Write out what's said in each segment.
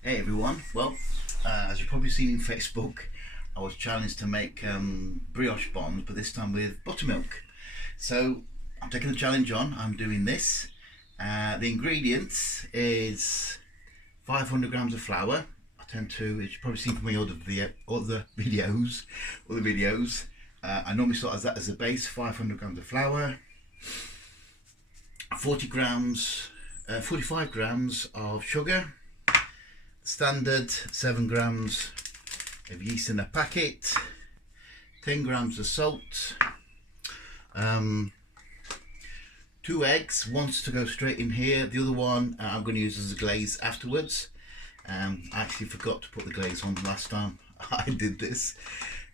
Hey everyone, well, as you've probably seen in Facebook, I was challenged to make brioche buns, but this time with buttermilk. So I'm taking the challenge on, I'm doing this. The ingredients is 500 grams of flour. As you've probably seen from my other videos, I normally start as that as a base, 500 grams of flour, 45 grams of sugar, standard 7 grams of yeast in a packet, 10 grams of salt, 2 eggs, one to go straight in here, the other one I'm going to use as a glaze afterwards. I actually forgot to put the glaze on last time I did this.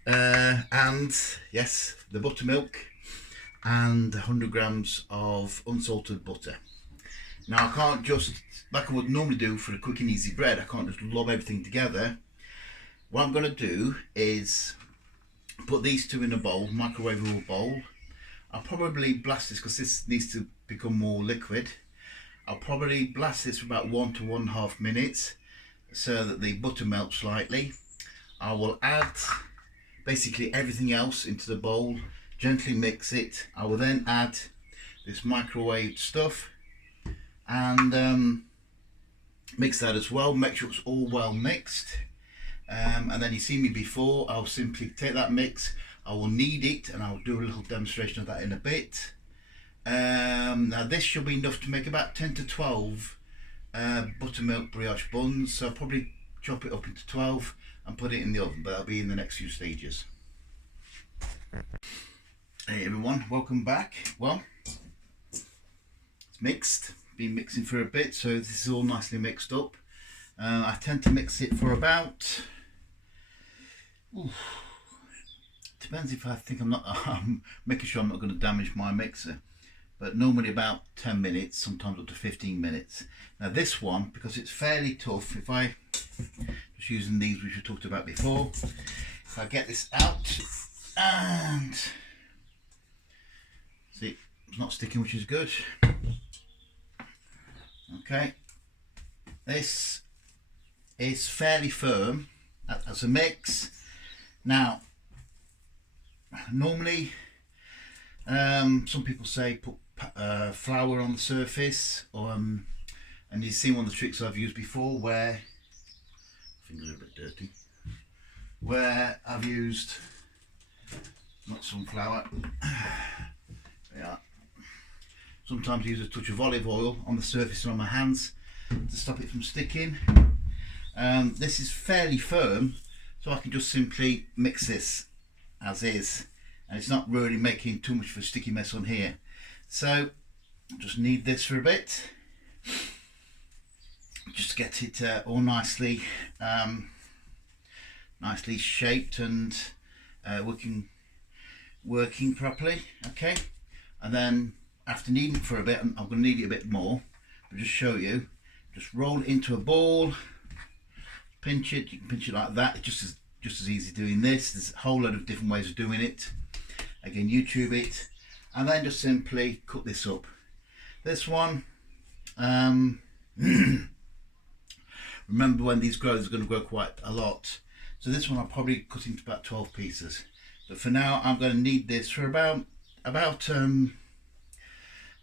And yes, the buttermilk and 100 grams of unsalted butter. Now I can't just, like I would normally do for a quick and easy bread, I can't just lob everything together. What I'm going to do is put these two in a bowl, microwavable bowl. I'll probably blast this because this needs to become more liquid. I'll probably blast this for about 1 to 1.5 minutes so that the butter melts slightly. I will add basically everything else into the bowl, gently mix it. I will then add this microwaved stuff and mix that as well, make sure it's all well mixed, and then you see me before, I'll simply take that mix, I will knead it, and I'll do a little demonstration of that in a bit. Now this should be enough to make about 10 to 12 buttermilk brioche buns, so I'll probably chop it up into 12 and put it in the oven, but that'll be in the next few stages. Hey everyone, welcome back. Well, it's mixed. Been mixing for a bit, so this is all nicely mixed up. I tend to mix it for about depends if I think I'm making sure I'm not going to damage my mixer, but normally about 10 minutes, sometimes up to 15 minutes. Now this one, because it's fairly tough, if I just using these which we talked about before, if I get this out and see, it's not sticking, which is good. Okay, this is fairly firm as a mix. Now normally some people say put flour on the surface, or and you've seen one of the tricks I've used before where fingers are a bit dirty, where I've used not some flour, yeah, sometimes use a touch of olive oil on the surface and on my hands to stop it from sticking. This is fairly firm, so I can just simply mix this as is, and it's not really making too much of a sticky mess on here. So just knead this for a bit, just get it all nicely shaped and working properly. Okay, and then after kneading it for a bit, I'm going to knead it a bit more, but just show you, just roll it into a ball, pinch it, you can pinch it like that. It's just as easy doing this. There's a whole load of different ways of doing it. Again, YouTube it, and then just simply cut this up. This one, remember when these grow, they're going to grow quite a lot, so this one I'll probably cut into about 12 pieces, but for now I'm going to knead this for about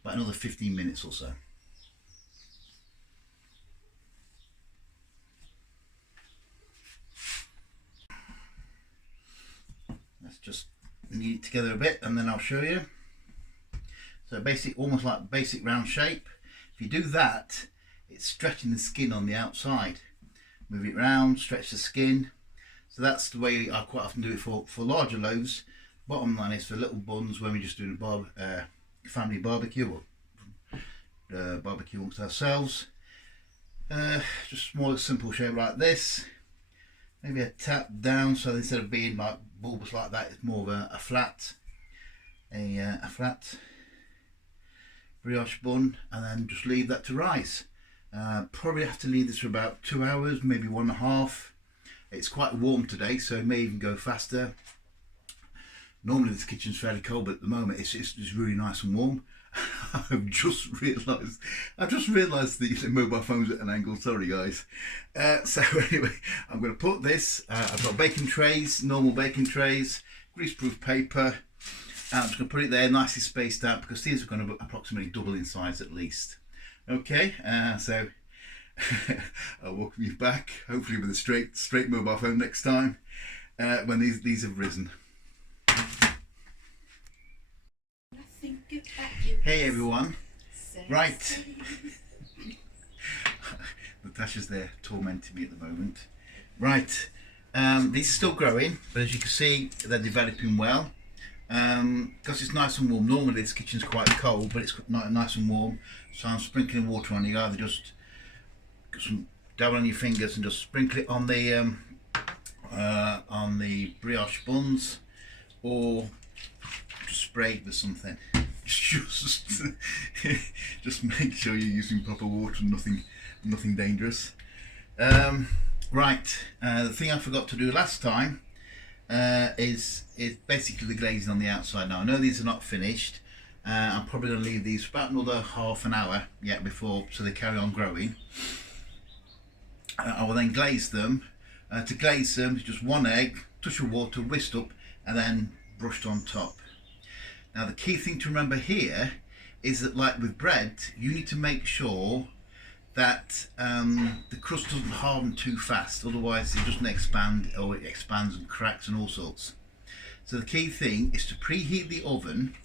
another 15 minutes or so. Let's just knead it together a bit and then I'll show you. So basic, almost like basic round shape. If you do that, it's stretching the skin on the outside. Move it round, stretch the skin. So that's the way I quite often do it for larger loaves. Bottom line is for little buns, when we're just doing a family barbecue, or barbecue amongst ourselves. Just small, simple shape like this. Maybe a tap down, so instead of being like bulbous like that, it's more of a flat brioche bun, and then just leave that to rise. Probably have to leave this for about 2 hours, maybe 1.5. It's quite warm today, so it may even go faster. Normally this kitchen's fairly cold, but at the moment it's really nice and warm. I've just realised that mobile phones at an angle. Sorry, guys. So anyway, I'm going to put this. I've got baking trays, normal baking trays, greaseproof paper. I'm just going to put it there, nicely spaced out, because these are going to approximately double in size at least. Okay, so I'll welcome you back, hopefully with a straight mobile phone next time when these have risen. Hey everyone. Right. Natasha's there tormenting me at the moment. Right. These are still growing, but as you can see, they're developing well. Because it's nice and warm. Normally this kitchen's quite cold, but it's not nice and warm. So I'm sprinkling water on. You either just get some dab on your fingers and just sprinkle it on the brioche buns, or just spray it with something. Just make sure you're using proper water and nothing dangerous. Right, the thing I forgot to do last time is basically the glazing on the outside. Now I know these are not finished. I'm probably going to leave these for about another half an hour yet before, so they carry on growing. I will then glaze them. To glaze them, it's just one egg, touch of water, whisked up, and then brushed on top. Now the key thing to remember here is that, like with bread, you need to make sure that the crust doesn't harden too fast, otherwise it doesn't expand, or it expands and cracks and all sorts. So the key thing is to preheat the oven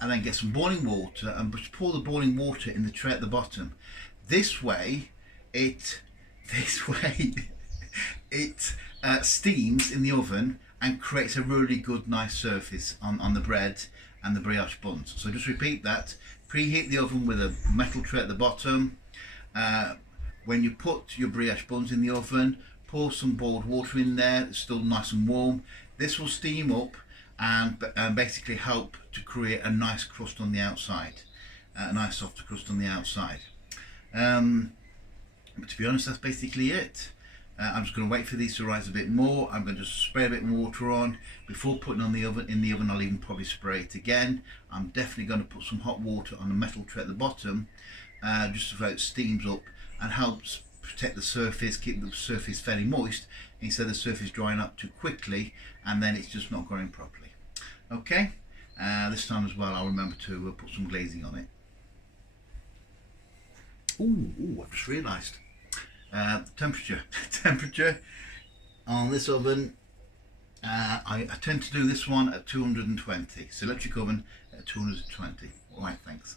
and then get some boiling water and just pour the boiling water in the tray at the bottom. This way it steams in the oven and creates a really good nice surface on the bread and the brioche buns. So just repeat that. Preheat the oven with a metal tray at the bottom. When you put your brioche buns in the oven, pour some boiled water in there. It's still nice and warm. This will steam up and basically help to create a nice crust on the outside, a nice soft crust on the outside. But to be honest, that's basically it. I'm just going to wait for these to rise a bit more. I'm going to just spray a bit more water on before putting on the oven. In the oven, I'll even probably spray it again. I'm definitely going to put some hot water on the metal tray at the bottom, just so it steams up and helps protect the surface, keep the surface fairly moist, instead of the surface drying up too quickly and then it's just not growing properly. Okay, this time as well I'll remember to put some glazing on it. Ooh, I've just realised. Temperature on this oven, I tend to do this one at 220, so electric oven at 220. Alright, thanks.